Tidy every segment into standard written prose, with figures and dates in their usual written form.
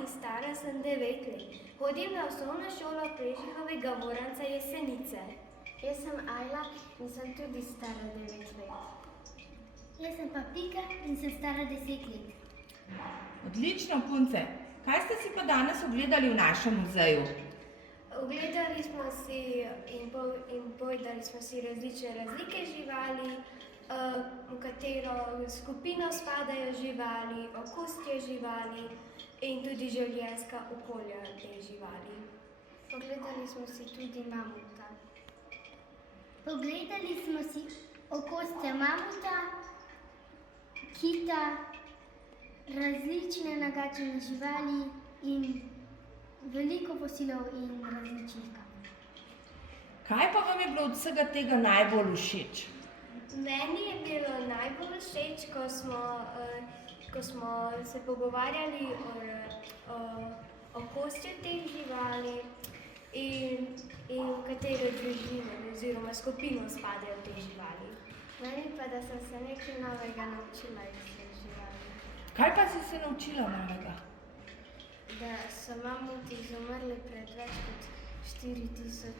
in stara sem 9 let. Hodim na osnovno šolo Prežihovega Voranca Jesenice. Jaz sem Ajla in sem tudi stara 9 let. Jaz sem pa Pika in sem stara 10 let. Odlično, punce. Kaj ste si pa danes ogledali v našem muzeju? Ogledali smo si in povedali smo si različne razlike živali, v katero skupino spadajo živali, okostje živali in tudi življenjska okolja teh živali. Pogledali smo si tudi mamuta. Pogledali smo si okostje mamuta, kita, različne nagačene živali in veliko fosilov in različnih kamnov. Kaj pa vam je bilo od vsega tega najbolj všeč? Meni je bilo najbolj všeč, ko smo se pogovarjali o kostju teh živali in v katero družino oziroma skupino spadajo te živali. Meni pa, da sem se nekaj novega naučila iz teh živali. Kaj pa si se naučila novega? Da so mamuti izumrli pred več kot 4000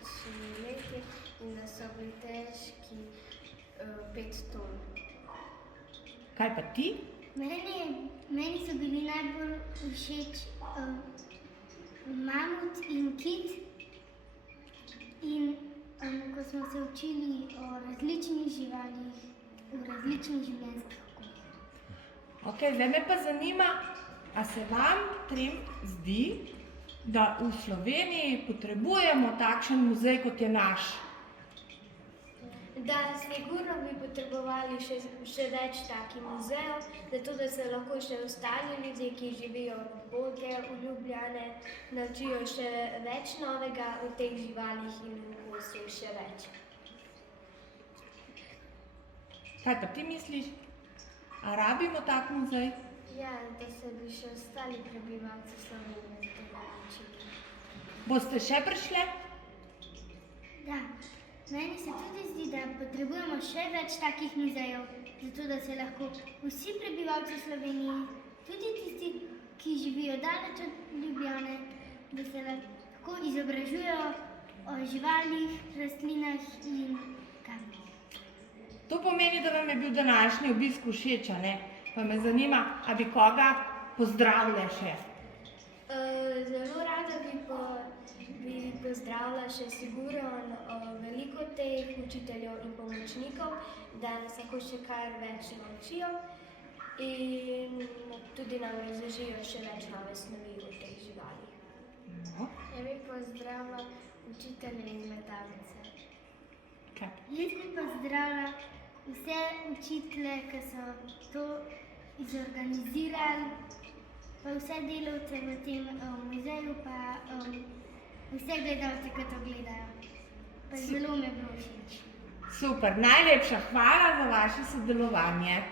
leti in da so bili težki 5 ton. Kaj pa ti? Meni so bili najbolj všeč mamut in kit in ko smo se učili o različnih živalih v različnih življenjskih okoljih. Ok, zdaj me pa zanima, a se vam trem zdi, da v Sloveniji potrebujemo takšen muzej, kot je naš? Da, sigurno bi potrebovali še več takih muzejev, zato da se lahko še ostali ljudje, ki živijo bolje v Ljubljani, naučijo še več novega o teh živalih in v okolju še več. Kaj pa ti misliš? A rabimo tak muzej? Ja, da se bi še ostali prebivalci Slovenije tega naučili. Boste še prišle? Da, meni se tudi zdi, da potrebujemo še več takih muzejev, zato da se lahko vsi prebivalci Slovenije, tudi tisti, ki živijo daleč od Ljubljane, da se lahko izobražujejo o živalih, rastlinah in kamnih. To pomeni, da vam je bil današnji obisk všeč, a ne? Pa me zanima, a bi koga pozdravila še? Zelo rada bi pozdravila še sigurno veliko teh učiteljev in pomočnikov, da nas lahko še kar več naučijo in tudi nam razložijo še več nove snovi o teh živalih. No. Ja bi pozdravila učitelje in gledalce. Kaj? Jaz bi pozdravila vse učitelje, ki so to izorganizirali, pa vse delavce v tem muzeju, pa vse gledalce, ki to gledajo. Pa zelo mi je bilo všeč. Super, najlepša hvala za vaše sodelovanje.